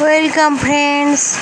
Welcome friends.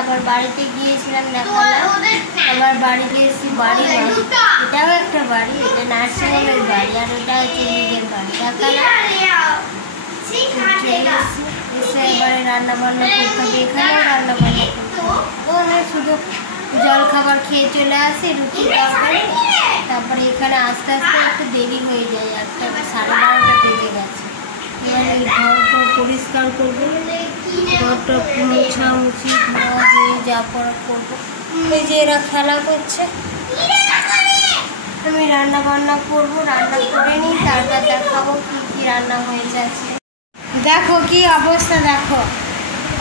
আবার বাড়িতে গিয়েছিলাম দেখালাম, আবার বাড়িতে এসেছি। বাড়ি এটাও একটা বাড়ি, এটা নার্সিংহোমের বাড়ি, আর ওটা হচ্ছে নিজের বাড়ি। দেখালাম এসে এবারে রান্না বান্না করতে হবে, এখানেও রান্না বান্না করতে হবে। শুধু জল খাবার খেয়ে চলে আসে, রুটি তরকারি। তারপরে এখানে আস্তে আস্তে একটু দেরি হয়ে যায়, 12:30 বেজে গেছে। এবার ঘরটা পরিষ্কার করবো, ঘরটা মোছামুছি ধোয়া দিয়ে যা পড়া করবো। এই যে এরা খেলা করছে, আমি রান্না বান্না করবো। রান্না করে নিই, তারপর দেখাবো কী কী রান্না হয়েছে আজকে। দেখো কি অবস্থা, দেখো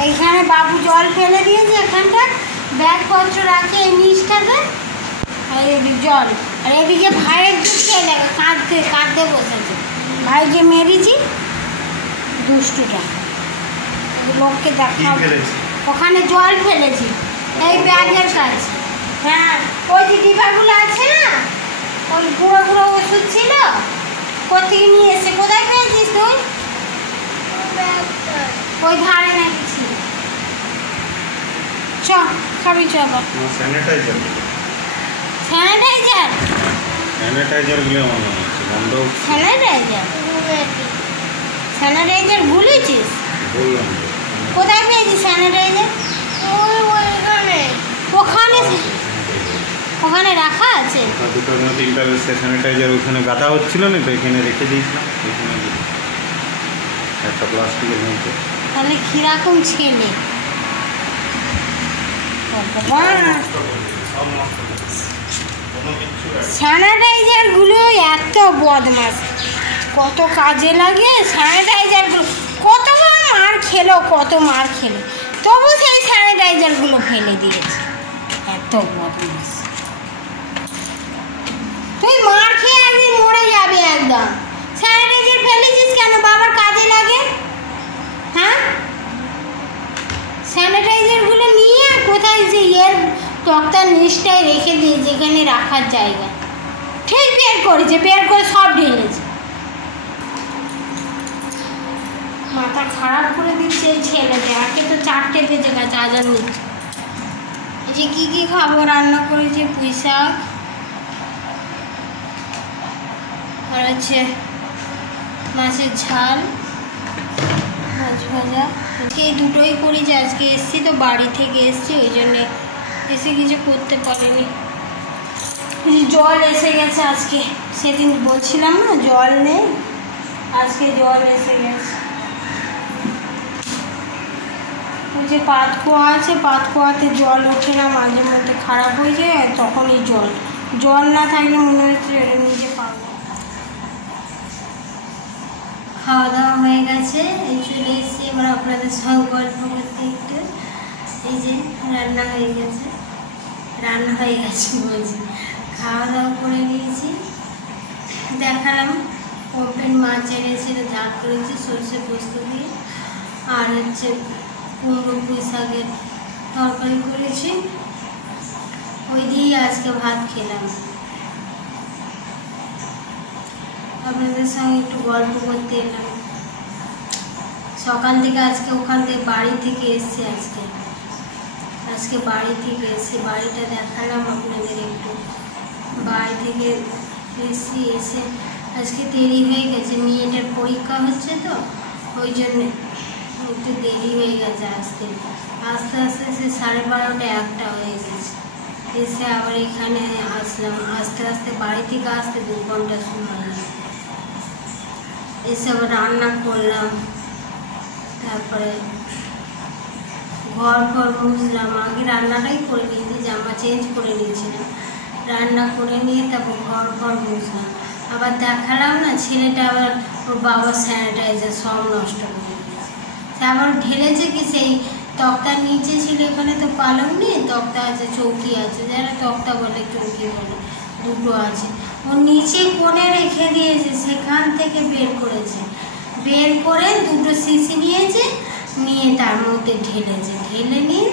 এইখানে বাবু জল ফেলে দিয়েছে, এখানটা ব্যাগপত্র রাখে এই নিচটাতে, আর এদিকে জল। আর এদিকে ভাইয়ের দিকে দেখো কাঁদতে বসেছে। ভাই যে মেরেছি দুষ্টুটা, লোককে দেখা, ওখানে জল ফেলেছি এই ব্যাগের কাছে। হ্যাঁ, ওই যে ডিবাগুলো আছে না, ওই গুঁড়ো গুঁড়ো ওষুধ ছিল, কোথেকে নিয়ে এসে, কোথায় পেয়েছিস তুই? ওই ধারে নাকি ছিল। চ খাবি, চ। স্যানিটাইজার স্যানিটাইজার স্যানিটাইজার গুলো মনে হচ্ছে বন্ধ। স্যানিটাইজার ভুলেছিস? বললাম কোথায় পেয়েছিস স্যানিটাইজার? ওখানে ওখানে রাখা আছে। দুটো না তিনটা স্যানিটাইজার ওখানে গাদা হচ্ছিল না, তো এখানে রেখে দিয়েছিলাম। এখানে একটা প্লাস্টিকের মধ্যে। তাহলে কিরকম ছেলে, স্যানিটাইজারগুলো এত বদমাস, কত কাজে লাগে স্যানিটাইজারগুলো। কতবার মার খেলো, তবু সেই স্যানিটাইজারগুলো ফেলে দিয়েছে, এত বদমাস। তুই মার খেয়ে একদিন মরে যাবে একদম। স্যানিটাইজার ফেলেছিস কেন? বাবার কাজে লাগে। হ্যাঁ, স্যানিটাইজারগুলো নিয়ে কোথায় যে তক্তার নিচটায় রেখে দিয়ে, যেখানে রাখার জায়গা ঠিক বের করেছে, বের করে সব ঢেলেছে। মাথা খারাপ করে দিচ্ছে এই ছেলেটা। আগে তো 4টে বেজে গেছে, আজান নিচ্ছে। এই যে কী কী খাবো রান্না করেছে, পুঁই শাক আর হচ্ছে মাছের ঝাল, মাছ ভাজা। এই দুটোই করেছি। আজকে এসছি তো, বাড়ি থেকে এসছি, ওই জন্যে এসে কিছু করতে পারিনি। জল এসে গেছে আজকে, সেদিন বলছিলাম না জল নেই, আজকে জল এসে গেছে। ওই যে পাতকুয়া আছে, পাতকুয়াতে জল ওঠে না, মাঝে মধ্যে খারাপ হয়ে যায়, তখনই জল না থাকলে মনে হচ্ছে নিজে পাবো। খাওয়া দাওয়া হয়ে গেছে, এই চলে এসেছি। এবার আপনাদের সঙ্গে গল্প করতে একটু। এই যে রান্না হয়ে গেছে বলছি, খাওয়া দাওয়া করে নিয়েছি। দেখালাম ওপেন মাছ এনেছিল, ঝাল করেছি সরষে পোস্ত দিয়ে, আর হচ্ছে কুমড়ো পুঁই শাকের তরকারি করেছি, ওই দিয়েই আজকে ভাত খেলাম। আপনাদের সঙ্গে একটু গল্প করতে এলাম। সকাল থেকে আজকে ওখান থেকে বাড়ি থেকে এসছি, আজকে বাড়ি থেকে এসে বাড়িটা দেখালাম আপনাদের একটু। বাড়ি থেকে এসে আজকে দেরি হয়ে গেছে, মেয়েটার পরীক্ষা হচ্ছে তো, ওই জন্যে একটু দেরি হয়ে গেছে আসতে আস্তে সে 12:30 1টা হয়ে গেছে। এসে আবার এখানে আসলাম, আস্তে বাড়ি থেকে আসতে 2 ঘন্টা সময় লাগে। এসে আবার রান্না করলাম, তারপরে ঘর মুছলাম, আগে রান্নাটাই করে নিয়েছি, জামা চেঞ্জ করে নিয়েছিলাম, রান্না করে নিয়ে তারপর ঘর মুছলাম। আবার দেখালাম না, ছেলেটা আবার ওর বাবার স্যানিটাইজার সব নষ্ট করে দিয়েছে। আবার ঢেলেছে কি সেই তক্তার নিচে ছিল, এখানে তো পালং নেই, তক্তা আছে, চৌকি আছে, যারা তক্তা বলে চৌকি বলে, দুটো আছে, ওর নিচে কোণে রেখে দিয়েছে, সেখান থেকে বের করেছে, বের করে দুটো শিশি নিয়েছে, নিয়ে তার মধ্যে ঢেলে নিয়ে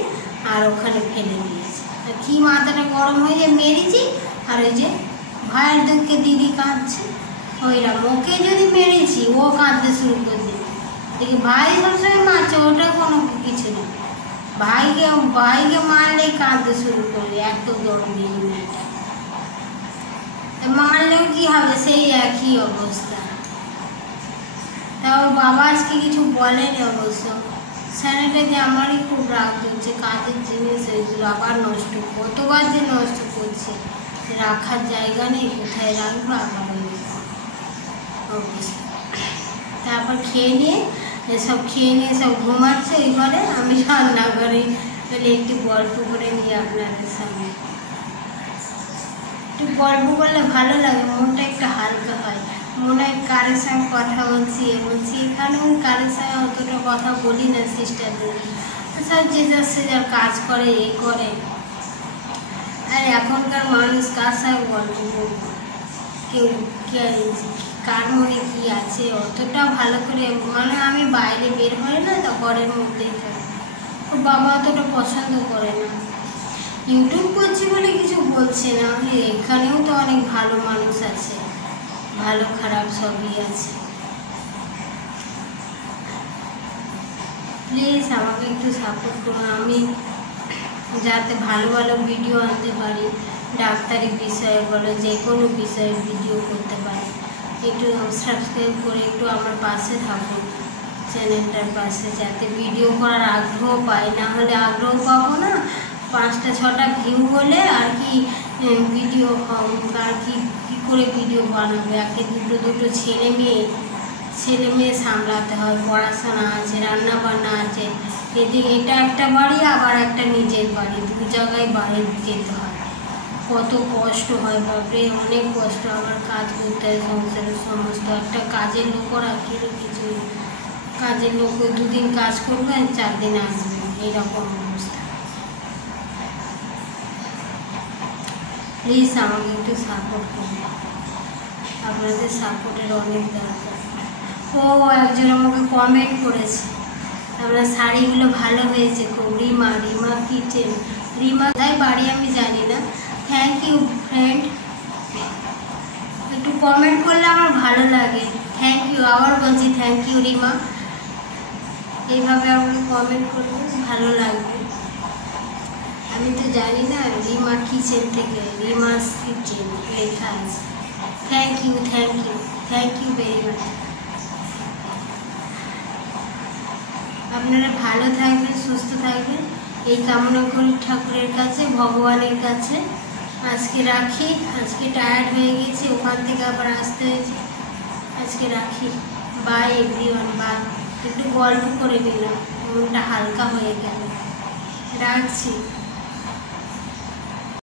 আর ওখানে ফেলে দিয়েছে। আর কি মাথাটা গরম হয়ে যে মেরেছি, আর ওই যে ভাইয়ের দুঃখে দিদি কাঁদছে, ওইরা ওকে যদি মেরেছি ও কাঁদতে শুরু করে দিল, দেখি ভাই সবসময় মারছে, ওটা কোনো কিছু না, ভাইকে মারলেই কাঁদতে শুরু করবে, এত দরদ দিয়ে মেয়েটা, মারলেও কি হবে, সেই একই অবস্থা। তাও বাবা আজকে কিছু বলেনি অবশ্য। স্যানিটাইজার আমারই খুব রাগ হচ্ছে, কাজের জিনিস ওইগুলো আবার নষ্ট, কতবার যে নষ্ট করছে, রাখার জায়গা নেই, কোথায় রাখবো, আবার অবস্থা। তারপর খেয়ে নিয়ে সব ঘুমাচ্ছে ওই ঘরে, আমি রান্নাঘরে একটু গল্প করে নিই আপনাদের সামনে। একটু গল্প করলে ভালো লাগে, মনটা একটু হালকা হয়, মনে হয় কারোর সঙ্গে কথা বলছি এখানেও কারোর সঙ্গে অতটা কথা বলি না সিস্টারদের, সব যে যার কাজ করে করে। আর এখনকার মানুষ কার সঙ্গে গল্প করবো, কেউ কার মনে কী আছে অতটা ভালো করে, মানে আমি বাইরে বের হই না, তো ঘরের মধ্যেই থাকি, ওর বাবা অতটা পছন্দ করে না। ইউটিউব করছি বলে কিছু বলছে না, এখানেও তো অনেক ভালো মানুষ আছে, ভালো খারাপ সবই আছে। প্লিজ আমাকে একটু সাপোর্ট করুন, আমি যাতে ভালো ভিডিও আনতে পারি, ডাক্তারি বিষয়ে বলো, যে কোনো বিষয়ে ভিডিও করতে পারি। একটু সাবস্ক্রাইব করে একটু আমার পাশে থাকুন, চ্যানেলটার পাশে, যাতে ভিডিও করার আগ্রহ পাই, না হলে আগ্রহ পাবো না। 5-6টা ভিউ হলে আর কি ভিডিও আর কি করে ভিডিও বানাবে, একে দুটো ছেলে মেয়ে সামলাতে হয়, পড়াশোনা আছে, রান্না বান্না আছে, এদিকে এটা একটা বাড়ি, আবার একটা নিজের বাড়ি, দু জায়গায় বাড়ি যেতে হয়, কত কষ্ট হয় বাপরে, অনেক কষ্ট। আবার কাজ করতে হয় সংসারের সমস্ত, একটা কাজের লোকও রাখি কিছু, কাজের লোক 2 দিন কাজ করবে, 4 দিন আসবে, এইরকম অবস্থা। প্লিজ আমাকে একটু সাপোর্ট করুন, আপনাদের সাপোর্টের অনেক দরকার। ও একজন আমাকে কমেন্ট করেছে, আপনার শাড়িগুলো ভালো হয়েছে খুব, রিমা কিচেন, রিমা কোথায় বাড়ি আমি জানি না, থ্যাংক ইউ ফ্রেন্ড, একটু কমেন্ট করলে আমার ভালো লাগে, থ্যাংক ইউ, আবার বলছি থ্যাংক ইউ রিমা, এইভাবে আমাকে কমেন্ট করলে ভালো লাগবে। আমি তো জানি না, রিমা কিচেন থেকে রিমাস কিচেন লেখা আছে, থ্যাংক ইউ ভেরি মাচ। আপনারা ভালো থাকবেন, সুস্থ থাকবেন, এই কামনা করি ঠাকুরের কাছে, ভগবানের কাছে। আজকে রাখি, আজকে টায়ার্ড হয়ে গেছি, ওখান থেকে আবার আসতে হয়েছে, আজকে রাখি, বাই এভরিওয়ান, বাই। একটু গল্প করে দিলাম, মনটা হালকা হয়ে গেল, রাখছি।